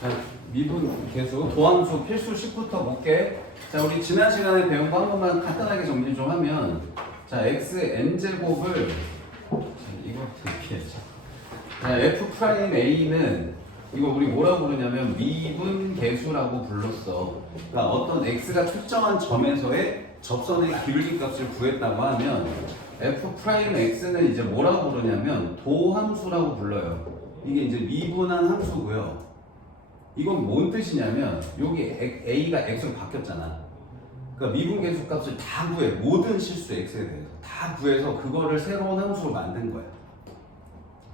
자, 미분 계수 도함수 필수 10부터 볼게. 자, 우리 지난 시간에 배운 거 한 번만 간단하게 정리 좀 하면, 자, xn제곱을 이거 피했죠. 자, f 프라임 a는 이거 우리 뭐라고 부르냐면 미분 계수라고 불렀어. 그러니까 어떤 x가 특정한 점에서의 접선의 기울기 값을 구했다고 하면 f 프라임 x는 이제 뭐라고 부르냐면 도함수라고 불러요. 이게 이제 미분한 함수고요. 이건 뭔 뜻이냐면 여기 a가 x로 바뀌었잖아. 그러니까 미분 계수 값을 다 구해. 모든 실수 x에 대해서 다 구해서 그거를 새로운 함수로 만든 거야.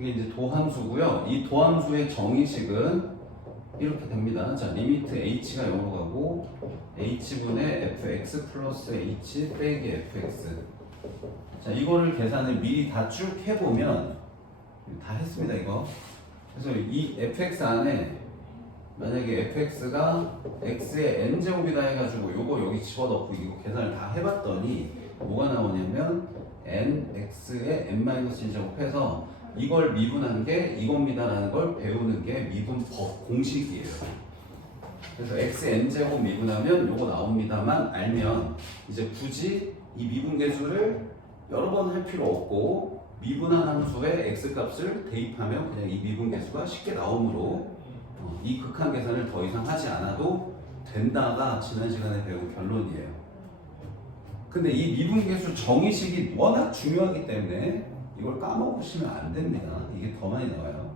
이게 이제 도함수고요. 이 도함수의 정의식은 이렇게 됩니다. 자, 리미트 h가 0으로 가고 h분의 fx 플러스 h 빼기 fx. 자, 이거를 계산을 미리 다 쭉 해보면 다 했습니다, 이거. 그래서 이 fx 안에 만약에 fx가 x의 n제곱이다 해가지고 요거 여기 집어넣고 이거 계산을 다 해봤더니 뭐가 나오냐면 nx의 n-1제곱 해서 이걸 미분한 게 이겁니다라는 걸 배우는 게 미분법 공식이에요. 그래서 x n제곱 미분하면 요거 나옵니다만 알면 이제 굳이 이 미분계수를 여러 번 할 필요 없고 미분한 함수에 x 값을 대입하면 그냥 이 미분계수가 쉽게 나오므로 이 극한 계산을 더 이상 하지 않아도 된다가 지난 시간에 배운 결론이에요. 근데 이 미분계수 정의식이 워낙 중요하기 때문에 이걸 까먹으시면 안 됩니다. 이게 더 많이 나와요.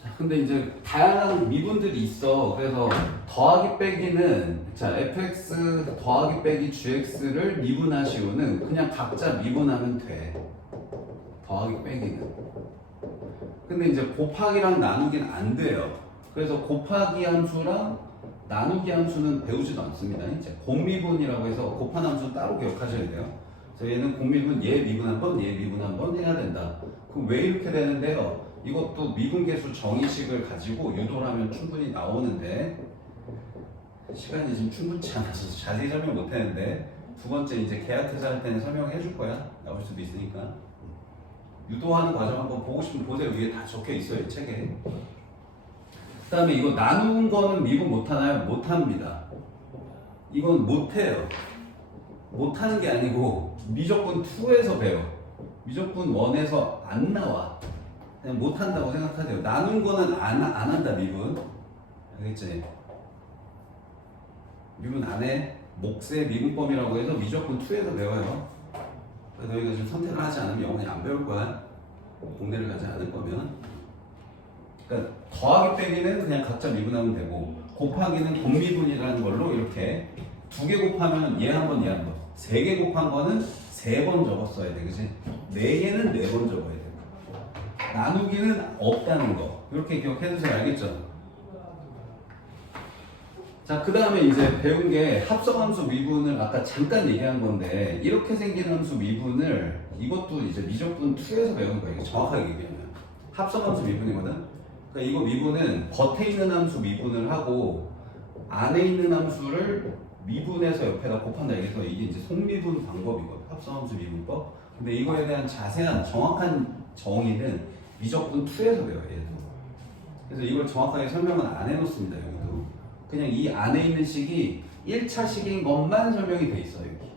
자, 근데 이제 다양한 미분들이 있어. 그래서 더하기 빼기는 자 fx 더하기 빼기 gx를 미분하시오는 그냥 각자 미분하면 돼. 더하기 빼기는. 근데 이제 곱하기랑 나누기는 안 돼요. 그래서 곱하기 함수랑 나누기 함수는 배우지도 않습니다. 이제 곱미분이라고 해서 곱한 함수는 따로 기억하셔야 돼요. 그래서 얘는 곱미분 얘 미분 한 번, 얘 미분 한 번 해야 된다. 그럼 왜 이렇게 되는데요? 이것도 미분계수 정의식을 가지고 유도를 하면 충분히 나오는데 시간이 지금 충분치 않아서 자세히 설명 못 했는데 두 번째 이제 계약해서 할 때는 설명해 줄 거야. 나올 수도 있으니까. 유도하는 과정 한번 보고 싶으면 보세요. 위에 다 적혀 있어요, 이 책에. 그 다음에 이거 나눈 거는 미분 못하나요? 못합니다. 이건 못해요. 못하는 게 아니고 미적분 2에서 배워. 미적분 1에서 안 나와. 그냥 못한다고 생각하세요. 나눈 거는 안 한다, 미분. 알겠지? 미분 안 해. 몫의 미분법이라고 해서 미적분 2에서 배워요. 그래서 너희가 지금 선택을 하지 않으면 영원히 안 배울 거야. 공대를 가지 않을 거면. 그러니까 더하기 빼기는 그냥 각자 미분하면 되고 곱하기는 곱미분이라는 걸로 이렇게 2개 곱하면 얘 한 번, 얘 한 번. 3개 곱한 거는 3번 적었어야 돼, 그치? 4개는 4번 적어야 돼. 나누기는 없다는 거. 이렇게 기억해두세요, 알겠죠? 자, 그 다음에 이제 배운 게 합성함수 미분을 아까 잠깐 얘기한 건데 이렇게 생긴 함수 미분을 이것도 이제 미적분 2에서 배운 거예요. 정확하게 얘기하면 합성함수 미분이거든. 그러니까 이거 미분은 겉에 있는 함수 미분을 하고 안에 있는 함수를 미분해서 옆에다 곱한다. 그래서 이게 이제 속미분 방법이거든. 합성함수 미분법. 근데 이거에 대한 자세한 정확한 정의는 미적분 2에서 배워요. 얘도. 그래서 이걸 정확하게 설명은 안 해놓습니다. 여기도. 그냥 이 안에 있는 식이 1차 식인 것만 설명이 돼 있어요. 여기.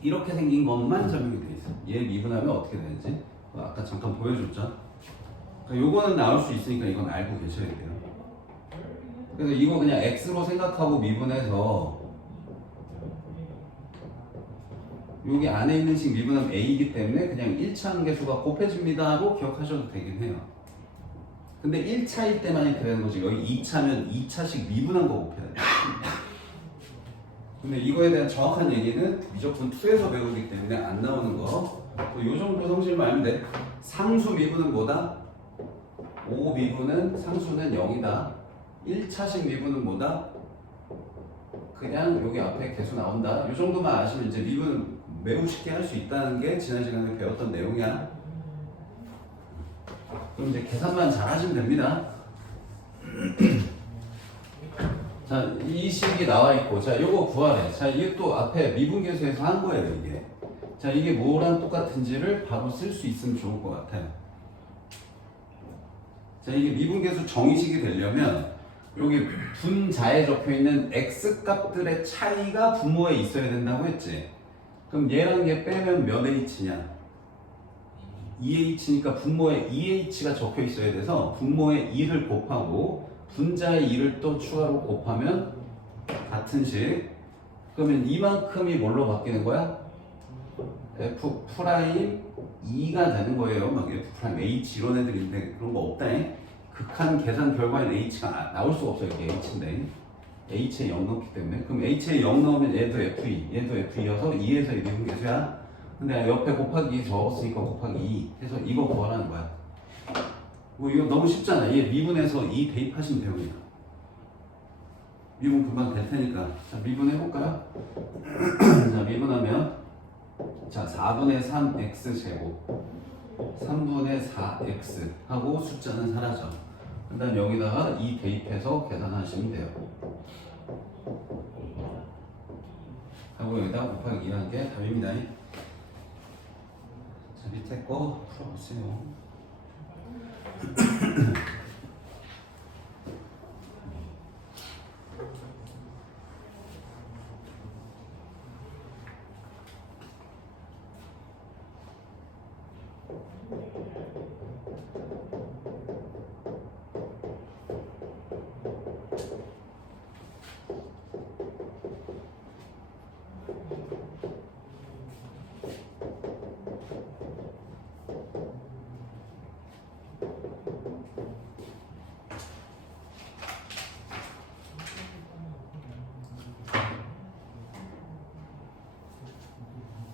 이렇게 생긴 것만 설명이 돼 있어요. 얘 미분하면 어떻게 되는지 아까 잠깐 보여줬죠. 그러니까 요거는 나올 수 있으니까 이건 알고 계셔야 돼요. 그래서 이거 그냥 x로 생각하고 미분해서 여기 안에 있는 식 미분하면 a이기 때문에 그냥 1차 함계수가 곱해집니다로 기억하셔도 되긴 해요. 근데 1차일 때만 이렇게 되는 거지. 여기 2차면 2차식 미분한 거 곱해야 돼. 근데 이거에 대한 정확한 얘기는 미적분 2에서 배우기 때문에 안 나오는 거. 요 정도 성질만 알면 돼. 상수 미분은 뭐다? 5 미분은 상수는 0이다. 1차식 미분은 뭐다? 그냥 여기 앞에 계수 나온다. 요 정도만 아시면 이제 미분 매우 쉽게 할 수 있다는 게 지난 시간에 배웠던 내용이야. 그럼 이제 계산만 잘 하시면 됩니다. 자, 이 식이 나와 있고, 자, 요거 구하래. 자, 이게 또 앞에 미분계수에서 한 거예요, 이게. 자, 이게 뭐랑 똑같은지를 바로 쓸 수 있으면 좋을 것 같아요. 자, 이게 미분계수 정의식이 되려면 여기 분자에 적혀있는 x 값들의 차이가 분모에 있어야 된다고 했지. 그럼 얘랑 얘 빼면 몇 h냐? 2h니까 분모에 2h가 적혀 있어야 돼서 분모에 2를 곱하고 분자의 2를 또 추가로 곱하면 같은 식. 그러면 이만큼이 뭘로 바뀌는 거야? f 프라임 2가 되는 거예요. 막 f 프라임 h 이런 애들인데 그런 거 없다잉. 극한 계산 결과인 h가 나올 수가 없어요. 이게 h인데 h에 0 넣기 때문에. 그럼 h에 0 넣으면 얘도 f2, 얘도 f2여서 2에서 이 미분계수야. 근데 옆에 곱하기 2 적었으니까 곱하기 2 해서 이거 구하라는 거야. 뭐 이거 너무 쉽잖아. 얘 미분해서 2 대입하시면 되거든요. 미분 금방 될 테니까. 자, 미분해볼까요? 자, 미분하면 자, 4분의 3x 제곱 3분의 4x 하고 숫자는 사라져. 그 다음 여기다가 2 대입해서 계산하시면 돼요. 하고 여기다 곱하기 2 한 게 답입니다. 자, 밑에 거 풀어보세요.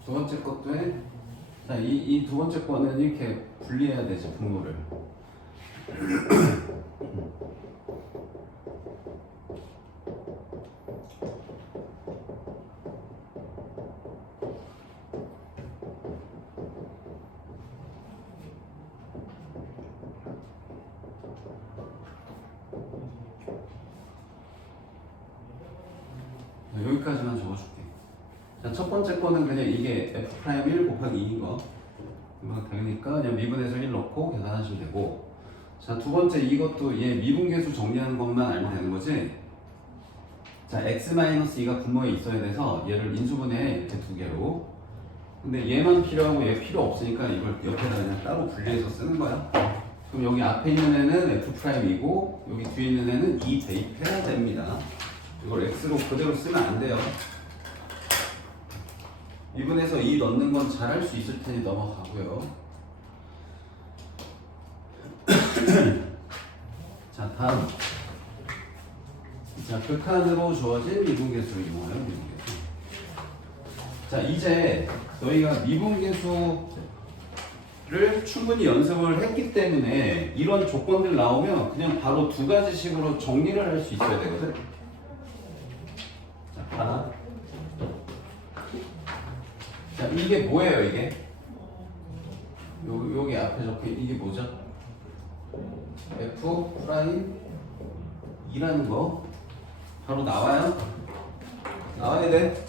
두 번째 것도 해. 자, 이 두 번째 거는 이렇게 분리해야 되죠, 분모를. 여기까지만 적어줄게. 자, 첫 번째 거는 그냥 이게 f'1 곱하기 2인 거. 금방 되니까 그냥 미분해서 1 넣고 계산하시면 되고. 자, 두 번째 이것도 얘 미분계수 정리하는 것만 알면 되는 거지. 자, x-2가 분모에 있어야 돼서 얘를 인수분해 이렇게 두 개로. 근데 얘만 필요하고 얘 필요 없으니까 이걸 옆에다 그냥 따로 분리해서 쓰는 거야. 그럼 여기 앞에 있는 애는 f'이고 여기 뒤에 있는 애는 2 대입해야 됩니다. 이걸 x로 그대로 쓰면 안 돼요. 미분해서 2 넣는 건 잘 할 수 있을 테니 넘어가고요. 자, 다음. 자, 극한으로 주어진 미분계수 이용하여 미분계수. 자, 이제 너희가 미분계수를 충분히 연습을 했기 때문에 이런 조건들 나오면 그냥 바로 두 가지 식으로 정리를 할 수 있어야 되거든. 자, 하나. 자, 이게 뭐예요, 이게? 여기 앞에 적힌 이게 뭐죠? f 프라임 2라는 거 바로 나와요? 나와야 돼.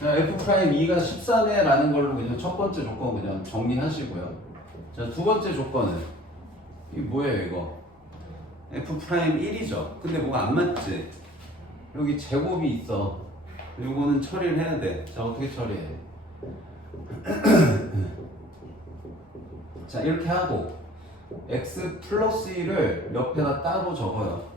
자, f 프라임 2가 14네 라는 걸로 그냥 첫 번째 조건 그냥 정리하시고요. 자, 두 번째 조건은 이게 뭐예요, 이거? f 프라임 1이죠. 근데 뭐가 안 맞지? 여기 제곱이 있어. 요거는 처리를 해야 돼. 자, 어떻게 처리해? 자, 이렇게 하고 x 플러스 1을 옆에다 따로 적어요.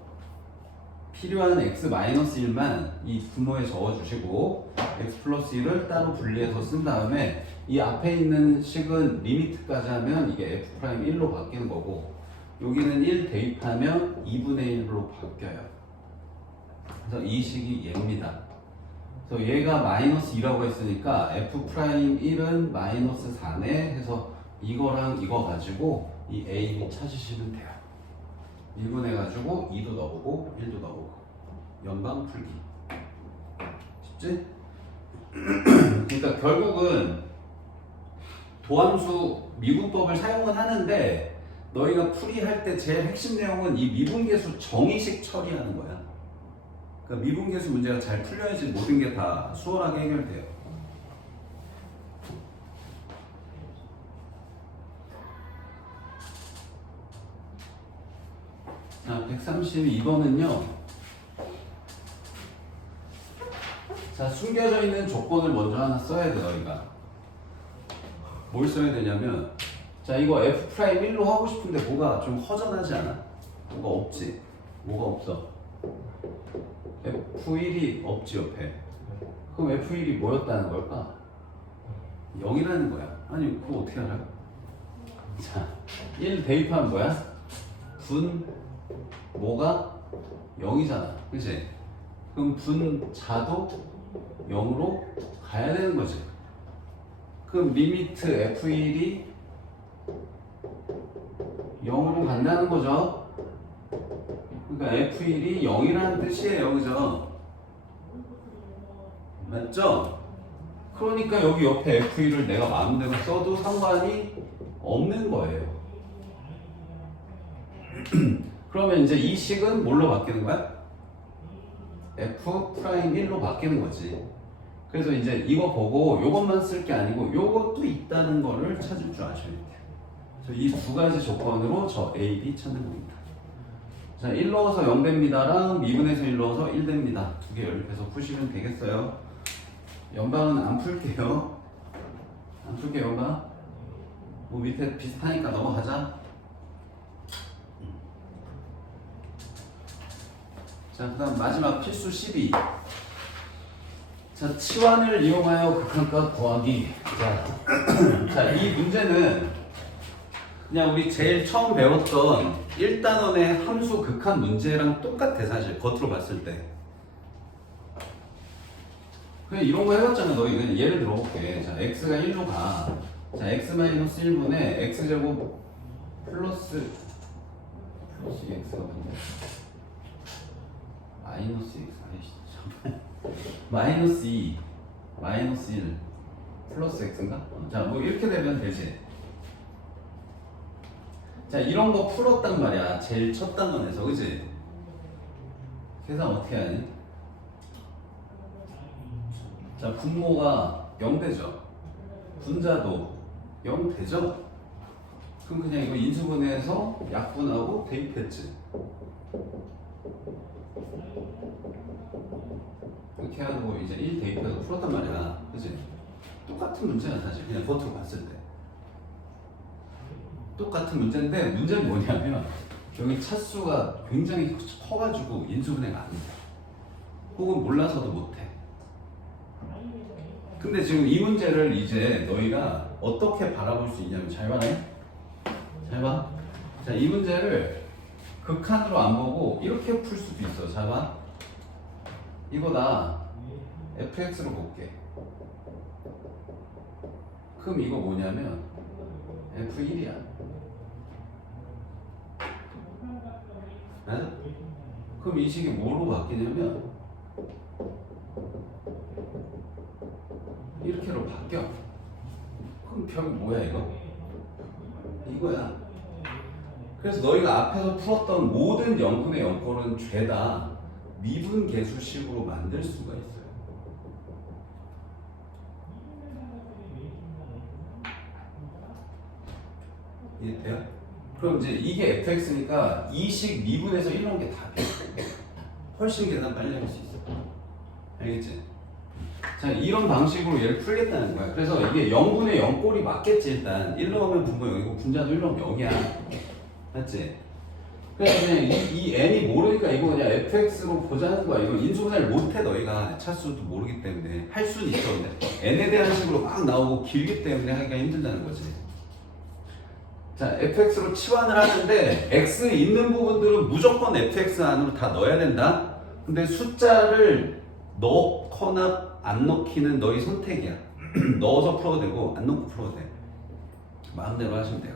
필요한 x 마이너스 1만 이 분모에 적어주시고 x 플러스 1을 따로 분리해서 쓴 다음에 이 앞에 있는 식은 리미트까지 하면 이게 f 프라임 1로 바뀌는 거고 여기는 1 대입하면 2분의 1로 바뀌어요. 그래서 이 식이 얘입니다. 그래서 얘가 마이너스 2라고 했으니까 f 프라임 1은 마이너스 4네 해서 이거랑 이거 가지고 이 a 찾으시면 돼요. 1분 해가지고 2도 넣어보고 1도 넣어보고 연방 풀기. 쉽지? 그러니까 결국은 도함수 미분법을 사용은 하는데 너희가 풀이할 때 제일 핵심 내용은 이 미분계수 정의식 처리하는 거야. 그러니까 미분계수 문제가 잘 풀려야지 모든 게 다 수월하게 해결돼요. 자, 132번은요. 자, 숨겨져 있는 조건을 먼저 하나 써야 돼, 너희가. 뭘 써야 되냐면, 자, 이거 F'1로 하고 싶은데 뭐가 좀 허전하지 않아? 뭐가 없지? 뭐가 없어? F1이 없지, 옆에. 그럼 F1이 뭐였다는 걸까? 0이라는 거야. 아니, 그거 어떻게 알아? 자, 1 대입하면 뭐야? 분, 뭐가? 0이잖아. 그치? 그럼 분자도 0으로 가야 되는 거지. 그럼 리미트 F1이 0으로 간다는 거죠. 그러니까 F1이 0이라는 뜻이에요. 그죠? 맞죠? 그러니까 여기 옆에 F1을 내가 마음대로 써도 상관이 없는 거예요. 그러면 이제 이 식은 뭘로 바뀌는 거야? F'1로 바뀌는 거지. 그래서 이제 이거 보고 이것만 쓸 게 아니고 이것도 있다는 거를 찾을 줄 아셔야 돼요. 그래서 이 두 가지 조건으로 저 A, B 찾는 겁니다. 자, 1 넣어서 0 됩니다랑 미분에서 1 넣어서 1 됩니다. 두 개 연립해서 푸시면 되겠어요. 연방은 안 풀게요. 안 풀게요, 연방. 뭐 밑에 비슷하니까 넘어가자. 자, 그 다음 마지막 필수 12. 자, 치환을 이용하여 극한값 구하기. 자, 이 문제는 그냥 우리 제일 처음 배웠던 1단원의 함수 극한 문제랑 똑같아, 사실. 겉으로 봤을 때. 그냥 이런 거 해봤잖아, 너희. 그냥 예를 들어볼게. 자, x가 1로 가. 자, x-1분의 x제곱 플러스 x가 뭔데? 마이너스 x, 아이씨, 잠깐만. 마이너스 2, 마이너스 1, 플러스 x인가? 자, 뭐 이렇게 되면 되지. 자, 이런 거 풀었단 말이야. 제일 첫 단원에서, 그지? 계산 어떻게 하니? 자, 분모가 0 되죠? 분자도 0 되죠? 그럼 그냥 이거 인수분해해서 약분하고 대입했지. 이렇게 하고 이제 1 대입해서 풀었단 말이야. 그치? 똑같은 문제야, 사실. 그냥 겉으로 봤을 때. 똑같은 문제인데, 문제는 뭐냐면, 여기 차수가 굉장히 커가지고 인수분해가 안 돼. 혹은 몰라서도 못해. 근데 지금 이 문제를 이제 너희가 어떻게 바라볼 수 있냐면, 잘 봐네? 잘 봐. 자, 이 문제를 극한으로 안 보고 이렇게 풀 수도 있어. 잘 봐. 이거 나 fx로 볼게. 그럼 이거 뭐냐면 f1이야. 맞아? 그럼 이 식이 뭐로 바뀌냐면 이렇게로 바뀌어. 그럼 결국 뭐야 이거? 이거야. 그래서 너희가 앞에서 풀었던 모든 0분의 0꼴은 죄다 미분계수식으로 만들 수가 있어요. 이해돼요? 그럼 이제 이게 fx니까 이 식 미분에서 1 넣은 게 답이야. 훨씬 계산 빨리 할 수 있어. 알겠지? 자, 이런 방식으로 얘를 풀겠다는 거야. 그래서 이게 0분의 0꼴이 맞겠지, 일단. 1 넣으면 분모 0이고 분자도 1 넣으면 0이야. 맞지? 그래서 그냥 이 n이 모르니까 이거 그냥 fx로 보자는 거야. 이거 인수분해를 못해, 너희가. 차수도 모르기 때문에. 할 수는 있어, 근데. n에 대한 식으로 막 나오고 길기 때문에 하기가 힘들다는 거지. 자, fx로 치환을 하는데 x 있는 부분들은 무조건 fx 안으로 다 넣어야 된다. 근데 숫자를 넣거나 안 넣기는 너희 선택이야. 넣어서 풀어도 되고 안 넣고 풀어도 돼. 마음대로 하시면 돼요.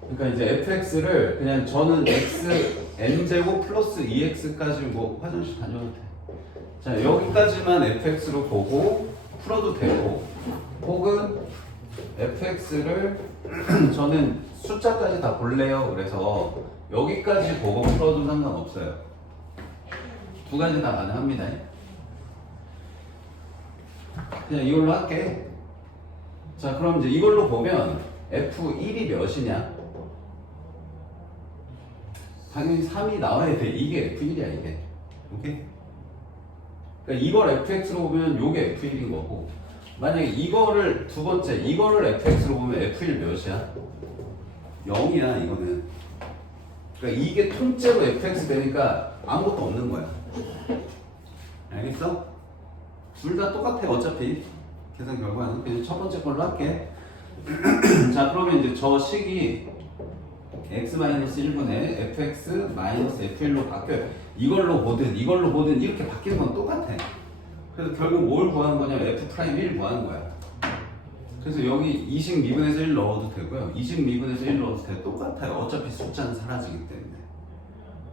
그러니까 이제 fx를 그냥 저는 x n제곱 플러스 2x까지 뭐 화장실 다녀도 돼. 자, 여기까지만 fx로 보고 풀어도 되고, 혹은 fx를 저는 숫자까지 다 볼래요. 그래서 여기까지 보고 풀어도 상관없어요. 두 가지 다 가능합니다. 그냥 이걸로 할게. 자, 그럼 이제 이걸로 보면 f1이 몇이냐? 당연히 3이 나와야 돼. 이게 F1이야 이게. 오케이? 그러니까 이걸 fx로 보면 요게 f1인 거고, 만약에 이거를 두 번째 이거를 fx로 보면 f1 몇이야? 0이야 이거는. 그러니까 이게 통째로 fx 되니까 아무것도 없는 거야. 알겠어? 둘 다 똑같아 어차피 계산 결과는. 그냥 첫 번째 걸로 할게. 자, 그러면 이제 저 식이 x-1분의 fx-f1로 바뀌어요. 이걸로 보든 이걸로 보든 이렇게 바뀌는 건 똑같아. 그래서 결국 뭘 구하는 거냐면 f'1 구하는 거야. 그래서 여기 2식 미분에서 1 넣어도 되고요, 2식 미분에서 1 넣어도 돼. 똑같아요. 어차피 숫자는 사라지기 때문에.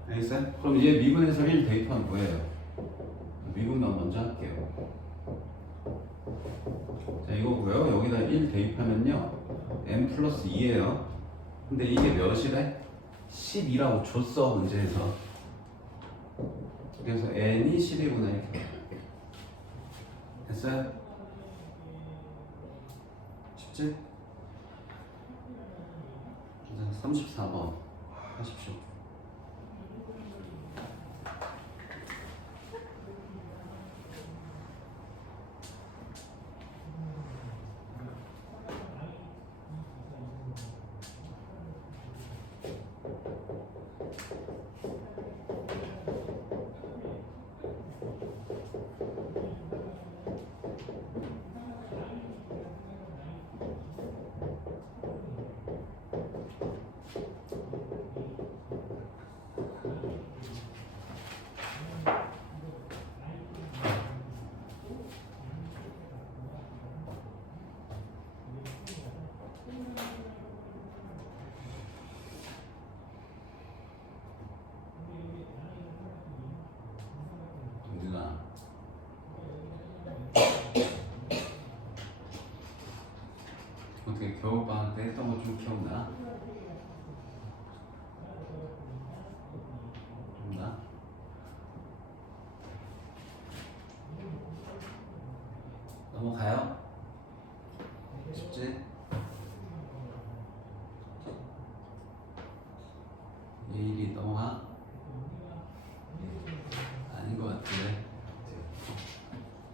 알겠어요? 그럼 얘 미분에서 1 대입하면 뭐예요? 미분만 먼저 할게요. 자, 이거고요. 여기다 1 대입하면요 n 플러스 2예요. 근데 이게 몇이래? 12라고 줬어 문제에서. 그래서 n이 12구나 이렇게. 됐어요? 쉽지? 34번 하십시오. 어떻게 겨울방학 때 했던 거 좀 기억나? 기억나? 넘어가요? 쉽지? 예일이 넘어가? 아닌 것 같은데.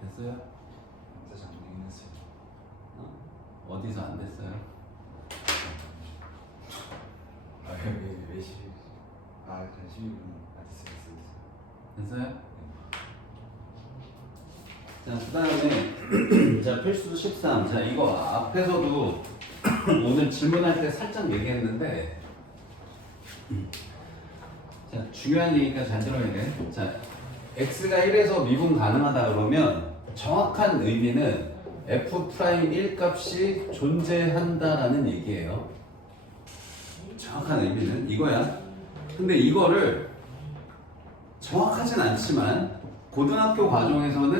됐어요? 진짜 안 되긴 했어요. 어디서 안 됐어요? 왜 시? 관심이 안 됐어요. 됐어요? 자, 그 다음에 자, 필수 13. 자, 이거 앞에서도 오늘 질문할 때 살짝 얘기했는데, 자, 중요한 얘기가 잘 들어야 돼. 자, x가 1에서 미분 가능하다 그러면 정확한 의미는 f'1 값이 존재한다라는 얘기예요. 정확한 의미는 이거야. 근데 이거를 정확하진 않지만 고등학교 과정에서는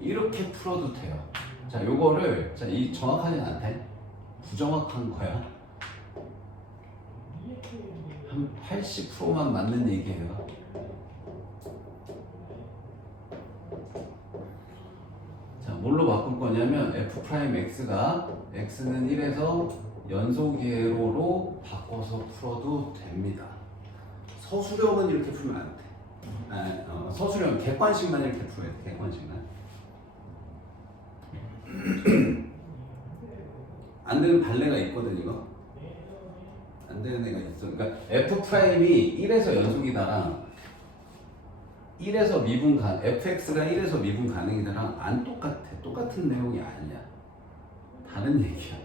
이렇게 풀어도 돼요. 자, 요거를, 자, 이 정확하진 않대. 부정확한 거야. 한 80%만 맞는 얘기예요. 자, 뭘로 바꿀 거냐면 f'x가 x는 1에서 연속예로로 바꿔서 풀어도 됩니다. 서술형은 이렇게 풀면 안 돼. 서술형 객관식만 이렇게 풀어야 돼. 객관식만. 안 되는 발레가 있거든 이거. 안 되는 애가 있어. 그러니까 f'이 1에서 연속이다랑 1에서 미분 fx가 1에서 미분 가능이다랑 안 똑같아. 똑같은 내용이 아니야. 다른 얘기야.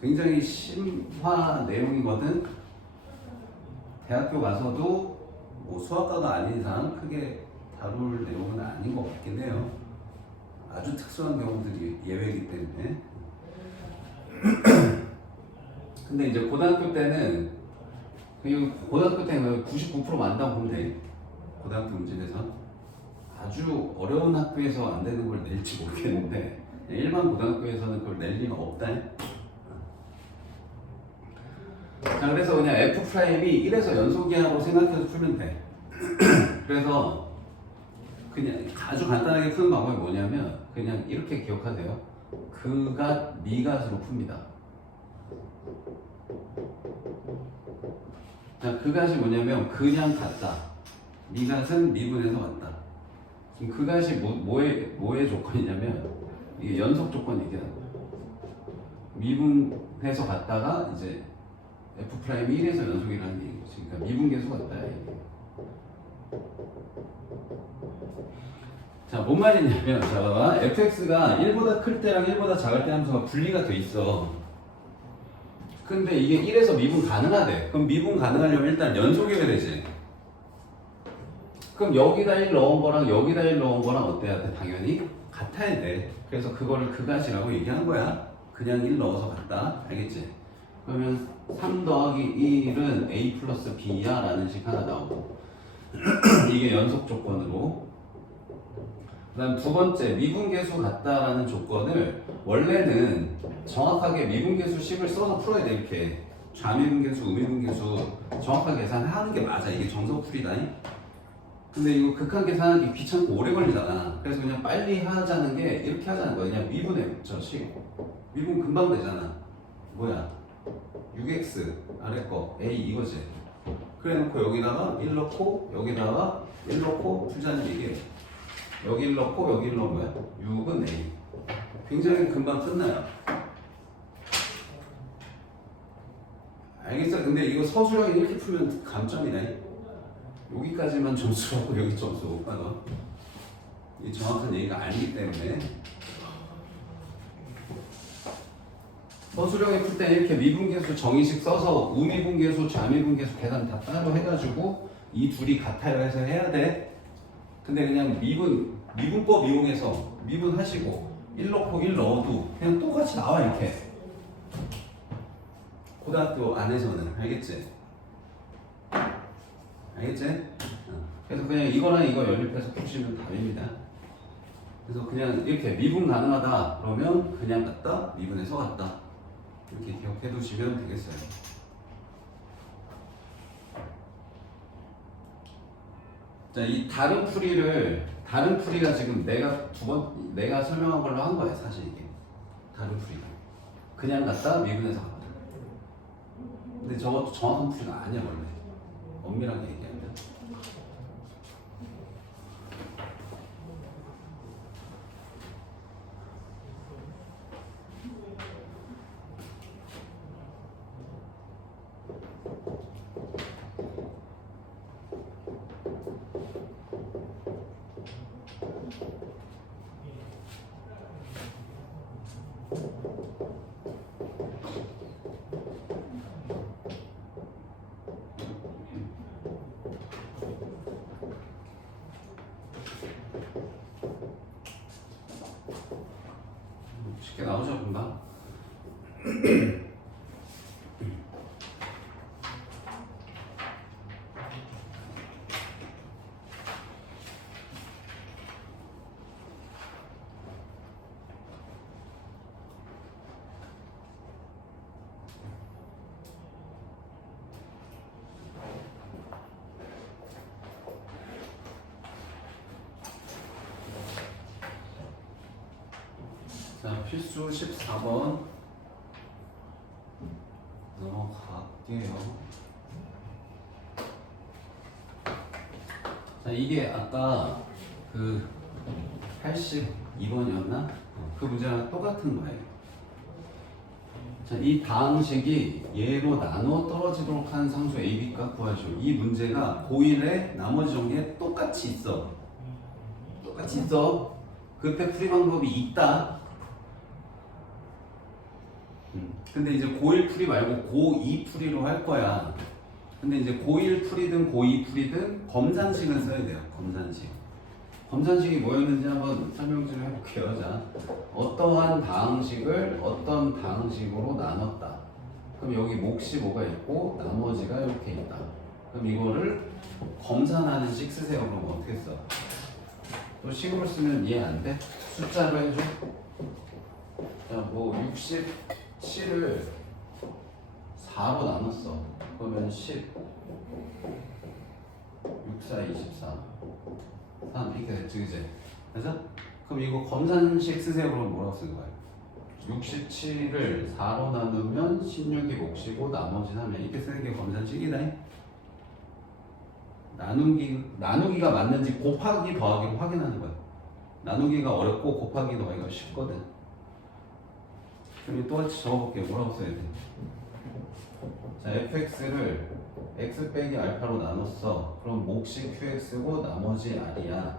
굉장히 심화 내용이거든. 대학교 가서도 뭐 수학과가 아닌 이상 크게 다룰 내용은 아닌 것 같긴 해요. 아주 특수한 경우들이 예외이기 때문에. 근데 이제 고등학교 때는 99% 만다고 보면 돼. 고등학교 문제에서 아주 어려운 학교에서 안 되는 걸 낼지 모르겠는데 일반 고등학교에서는 그걸 낼 리가 없다. 자, 그래서 그냥 f'이 1에서 연속이야로 생각해서 풀면 돼. 그래서 그냥 아주 간단하게 푸는 방법이 뭐냐면 그냥 이렇게 기억하세요. 그갓 미갓으로 풉니다. 자, 그것이 뭐냐면 그냥 같다. 미갓은 미분해서 같다. 지금 그것이 뭐의 조건이냐면 이게 연속 조건 얘기하는 거야. 미분해서 갔다가 이제 f 프라임이 1에서 연속이라는 얘기인 거지. 그러니까 미분계수 같다 이게. 자, 뭔 말이냐면 자 봐봐. fx가 1보다 클 때랑 1보다 작을 때 함수가 분리가 돼 있어. 근데 이게 1에서 미분 가능하대. 그럼 미분 가능하려면 일단 연속이어야 되지. 그럼 여기다 1 넣은 거랑 여기다 1 넣은 거랑 어때야 돼? 당연히 같아야 돼. 그래서 그거를 그것이라고 얘기하는 거야. 그냥 1 넣어서 같다. 알겠지? 그러면 3 더하기 1은 a 플러스 b야 라는 식 하나 나오고 이게 연속 조건으로. 그 다음 두 번째 미분계수 같다라는 조건을 원래는 정확하게 미분계수식을 써서 풀어야 돼. 이렇게 좌미분계수, 우미분계수 정확하게 계산하는 게 맞아. 이게 정석풀이다니. 근데 이거 극한 계산하기 귀찮고 오래 걸리잖아. 그래서 그냥 빨리 하자는 게 이렇게 하자는 거야. 그냥 미분해 저 식. 미분 금방 되잖아. 뭐야? 6x 아래 거 a 이거지. 그래 놓고 여기다가 1 넣고 여기다가 1 넣고 풀자는 얘기예요. 여기 1 넣고 여기 1 넣으면 뭐야? 6은 a. 굉장히 금방 끝나요. 알겠어? 근데 이거 서술형이 이렇게 풀면 감점이네. 여기까지만 점수하고 여기 점수 못 받아. 이 정확한 얘기가 아니기 때문에. 서술형에 풀 때 이렇게 미분계수 정의식 써서 우미분계수, 좌미분계수 계산 다 따로 해가지고 이 둘이 같아요 해서 해야 돼. 근데 그냥 미분법 이용해서 미분하시고 1 넣고 1 넣어도 그냥 똑같이 나와 이렇게. 고등학교 안에서는. 알겠지? 알겠지? 그래서 그냥 이거랑 이거 연립해서 푸시면 답입니다. 그래서 그냥 이렇게 미분 가능하다 그러면 그냥 같다, 미분해서 같다 이렇게 기억해 두시면 되겠어요. 자, 이 다른 풀이가 지금 내가 설명한 걸로 한 거야 사실 이게. 다른 풀이가 그냥 같다, 미분해서 같다. 근데 저것도 정확한 풀이가 아니야 원래. 엄밀하게 얘기하면. 쉽게 나오죠 금방. 자, 필수 14번 넘어갈게요. 자, 이게 아까 그 82번이었나? 그 문제랑 똑같은 거예요. 자, 이 다항식이 얘로 나눠 떨어지도록 하는 상수 A, B값 구하시오. 이 문제가 고1에 나머지 정리에 똑같이 있어. 똑같이 있어. 그때 풀이 방법이 있다. 근데 이제 고1 풀이 말고 고2 풀이로 할 거야. 근데 이제 고1 풀이든 고2 풀이든 검산식은 써야 돼요. 검산식. 검산식이 뭐였는지 한번 설명 좀 해볼게요. 자, 어떠한 다항식을 어떤 다항식으로 나눴다. 그럼 여기 몫이 뭐가 있고 나머지가 이렇게 있다. 그럼 이거를 검산하는 식 쓰세요. 그럼 어떻게 써? 또 식으로 쓰면 이해 안 돼? 숫자로 해줘. 자, 뭐 67을 4로 나눴어. 그러면 10, 6, 4, 24, 3 이렇게 됐지, 그지? 그래서 그럼 이거 검산식 쓰세요. 그럼 뭐라고 쓴 거야? 67을 4로 나누면 16이 몫이고 나머지 3이야. 이렇게 쓰는 게 검산식이네. 나누기가 맞는지 곱하기 더하기로 확인하는 거야. 나누기가 어렵고 곱하기 더하기가 쉽거든. 그럼 똑같이 적어볼게요. 뭐라고 써야 돼? 자, fx를 x 빼기 알파로 나눴어. 그럼 몫이 qx고 나머지 r이야.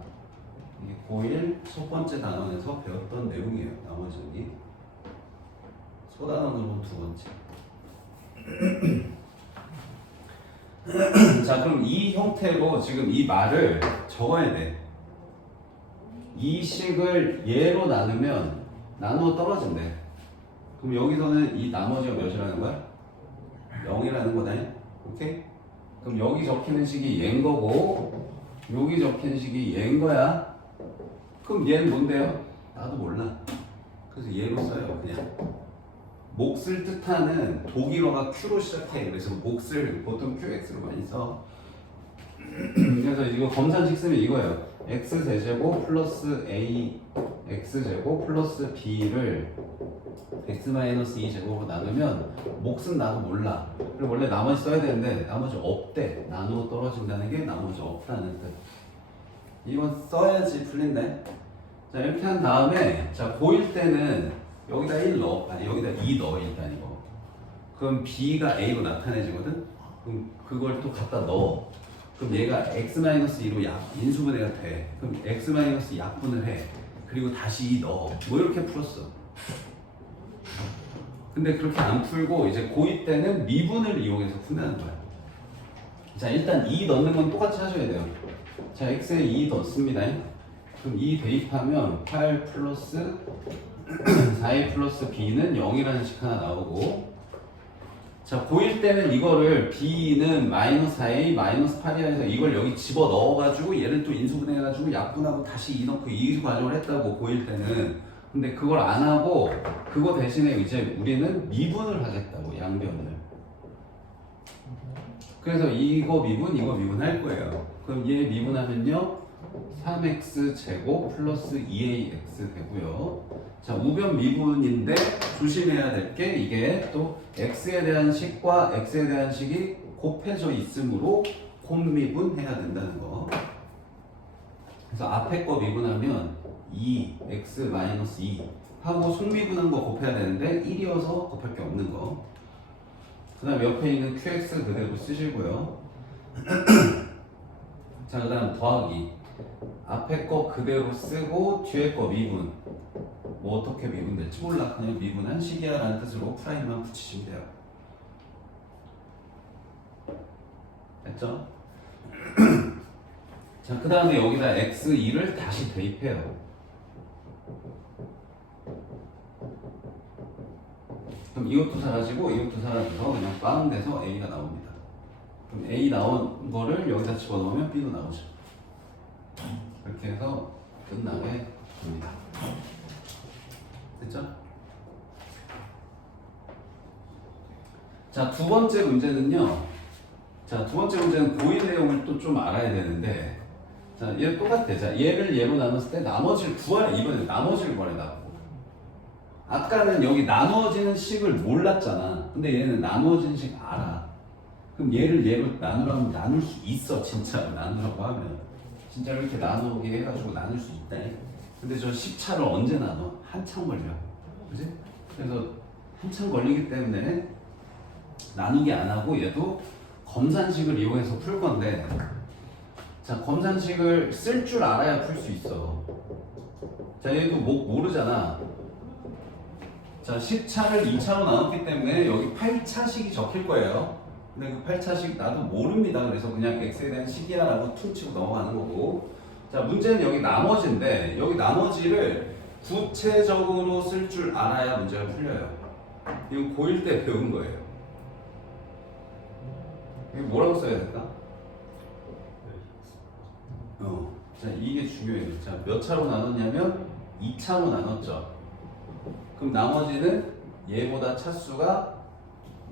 이게 고1 첫 번째 단원에서 배웠던 내용이에요. 나머지 여기 소단원으로 두 번째. 자, 그럼 이 형태로 지금 이 말을 적어야 돼. 이 식을 얘로 나누면 나누어 떨어진대. 그럼 여기서는 이 나머지가 몇이라는 거야? 0이라는 거다. 오케이? 그럼 여기 적히는 식이 얘인 거고 여기 적히는 식이 얘인 거야. 그럼 얘는 뭔데요? 나도 몰라. 그래서 얘로 써요. 그냥 몫을 뜻하는 독일어가 Q로 시작해. 그래서 몫을 보통 QX로 많이 써. 그래서 이거 검산식 쓰면 이거예요. x 세제곱 플러스 a x 제곱 플러스 b를 x 마이너스 2제곱으로 나누면 몫은 나도 몰라. 그리고 원래 나머지 써야 되는데 나머지 없대. 나누어 떨어진다는 게 나머지 없다는 뜻. 이건 써야지 풀린대. 자, 이렇게 한 다음에 자, 고1 때는 여기다 1 넣어. 아니, 여기다 2 넣어. 일단 이거. 그럼 b가 a로 나타내지거든. 그럼 그걸 또 갖다 넣어. 그럼 얘가 x-2로 인수분해가 돼. 그럼 x- 약분을 해. 그리고 다시 2 넣어. 뭐 이렇게 풀었어. 근데 그렇게 안 풀고 이제 고2 때는 미분을 이용해서 푼다는 거야. 자, 일단 2 넣는 건 똑같이 하셔야 돼요. 자, x에 2 넣습니다. 그럼 2 대입하면 8 플러스 4a 플러스 b는 0이라는 식 하나 나오고, 자, 고1 때는 이거를 b는 마이너스 4a 마이너스 8이라 해서 이걸 여기 집어 넣어가지고 얘를 또 인수분해해가지고 약분하고 다시 2 넣고 이 과정을 했다고 고1 때는. 근데 그걸 안 하고 그거 대신에 이제 우리는 미분을 하겠다고, 양변을. 그래서 이거 미분 할 거예요. 그럼 얘 미분하면요 3x 제곱 플러스 2ax 되고요. 자, 우변 미분인데 조심해야 될 게 이게 또 x에 대한 식과 x에 대한 식이 곱해져 있으므로 곱미분해야 된다는 거. 그래서 앞에 거 미분하면 2x-2 하고 속미분한 거 곱해야 되는데 1이어서 곱할 게 없는 거. 그 다음 옆에 있는 qx 그대로 쓰시고요. 자, 그 다음 더하기. 앞에 거 그대로 쓰고 뒤에 거 미분. 뭐 어떻게 미분될지 몰라. 그냥 미분한 식이야 라는 뜻으로 프라임만 붙이시면 돼요. 됐죠? 자, 그 다음에 여기다 x2를 다시 대입해요. 그럼 이것도 사라지고 이것도 사라져서 그냥 빵 돼서 a가 나옵니다. 그럼 a 나온 거를 여기다 집어넣으면 b도 나오죠. 이렇게 해서 끝나게 됩니다. 됐죠? 자, 두 번째 문제는요. 자, 두 번째 문제는 고1 내용을 또 좀 알아야 되는데, 자, 얘 똑같아. 자, 얘를 얘로 나눴을 때 나머지를 구하래. 이번에 나머지를 구하래다고. 아까는 여기 나누어지는 식을 몰랐잖아. 근데 얘는 나누어진 식 알아. 그럼 얘를 얘로 나누라면 나눌 수 있어. 진짜 나누라고 하면 진짜 이렇게 나누게 해가지고 나눌 수 있다. 근데 저 10차를 언제 나눠? 한참 걸려. 그지? 그래서 한참 걸리기 때문에 나누기 안 하고 얘도 검산식을 이용해서 풀 건데, 자, 검산식을 쓸 줄 알아야 풀 수 있어. 자, 얘도 뭐 모르잖아. 자, 10차를 2차로 나눴기 때문에 여기 8차식이 적힐 거예요. 근데 그 8차식 나도 모릅니다. 그래서 그냥 x에 대한 식이야 라고 퉁치고 넘어가는 거고. 자, 문제는 여기 나머지인데 여기 나머지를 구체적으로 쓸 줄 알아야 문제가 풀려요. 이건 고1 때 배운 거예요. 이게 뭐라고 써야 될까? 자, 이게 중요해요. 자, 몇 차로 나눴냐면 2차로 나눴죠. 그럼 나머지는 얘보다 차수가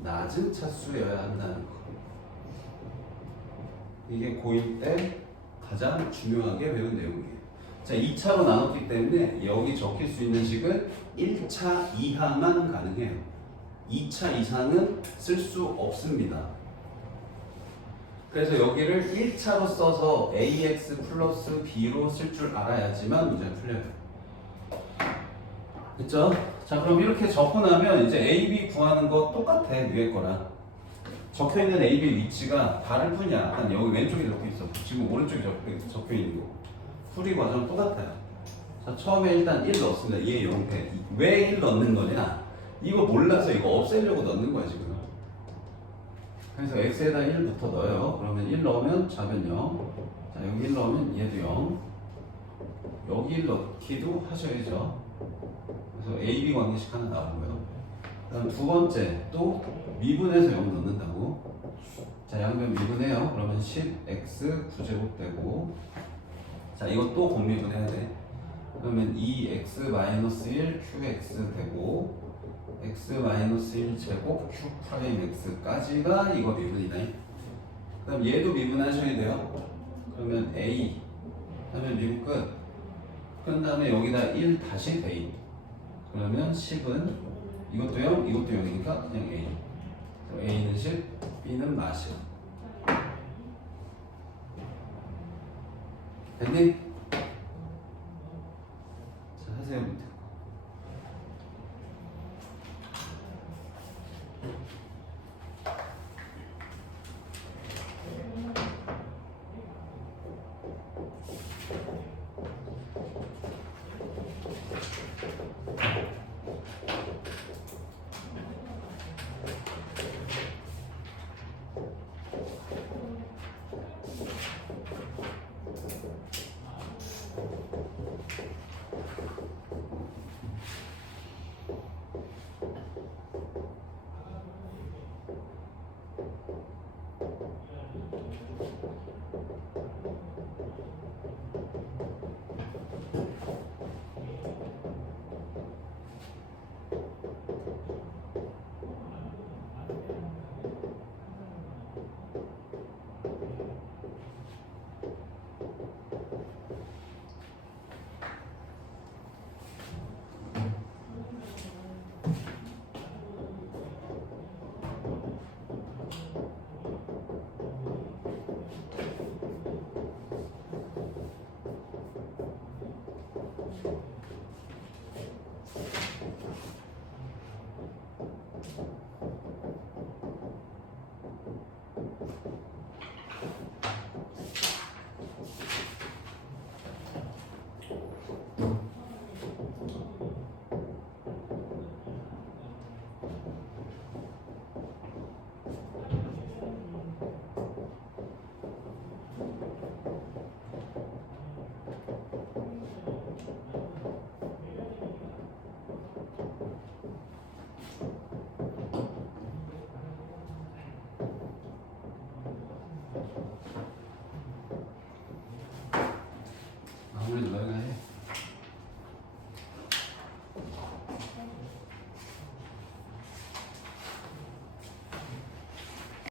낮은 차수여야 한다는 거. 이게 고1 때 가장 중요하게 배운 내용이에요. 자, 2차로 나눴기 때문에 여기 적힐 수 있는 식은 1차 이하만 가능해요. 2차 이상은 쓸 수 없습니다. 그래서 여기를 1차로 써서 ax 플러스 b로 쓸 줄 알아야지만 문제가 풀려요. 됐죠? 자, 그럼 이렇게 적고 나면 이제 a, b 구하는 거 똑같아, 위에 거랑. 적혀있는 a, b 위치가 다를 뿐이야. 한 여기 왼쪽에 적혀있어. 지금 오른쪽에 적혀있는 거. 풀이 과정 똑같아요. 자, 처음에 일단 1 넣었습니다. 얘 0대. 왜 1 넣는 거냐? 이거 몰라서 이거 없애려고 넣는 거야, 지금. 그래서 x에다 1부터 넣어요. 그러면 1 넣으면 좌변 0. 자, 여기 1 넣으면 얘도 0. 여기 1 넣기도 하셔야죠. 그래서 a, b 관계식 하나 나오고요. 그 다음 두 번째, 또 미분해서 0 넣는다고. 자, 양변 미분해요. 그러면 10x 9제곱 되고. 자, 이것도 공미분해야 돼. 그러면 2x-1 qx 되고 x-1 제곱 q 프라임 x까지가 이거 미분이다. 그럼 얘도 미분하셔야 돼요. 그러면 a 하면 미분 끝. 그런 다음에 여기다 1 다시 대입. 그러면 10은 이것도 0, 이것도 0이니까 그냥 a. a는 10, b는 마시. 됐니? 자, 하세요 밑에.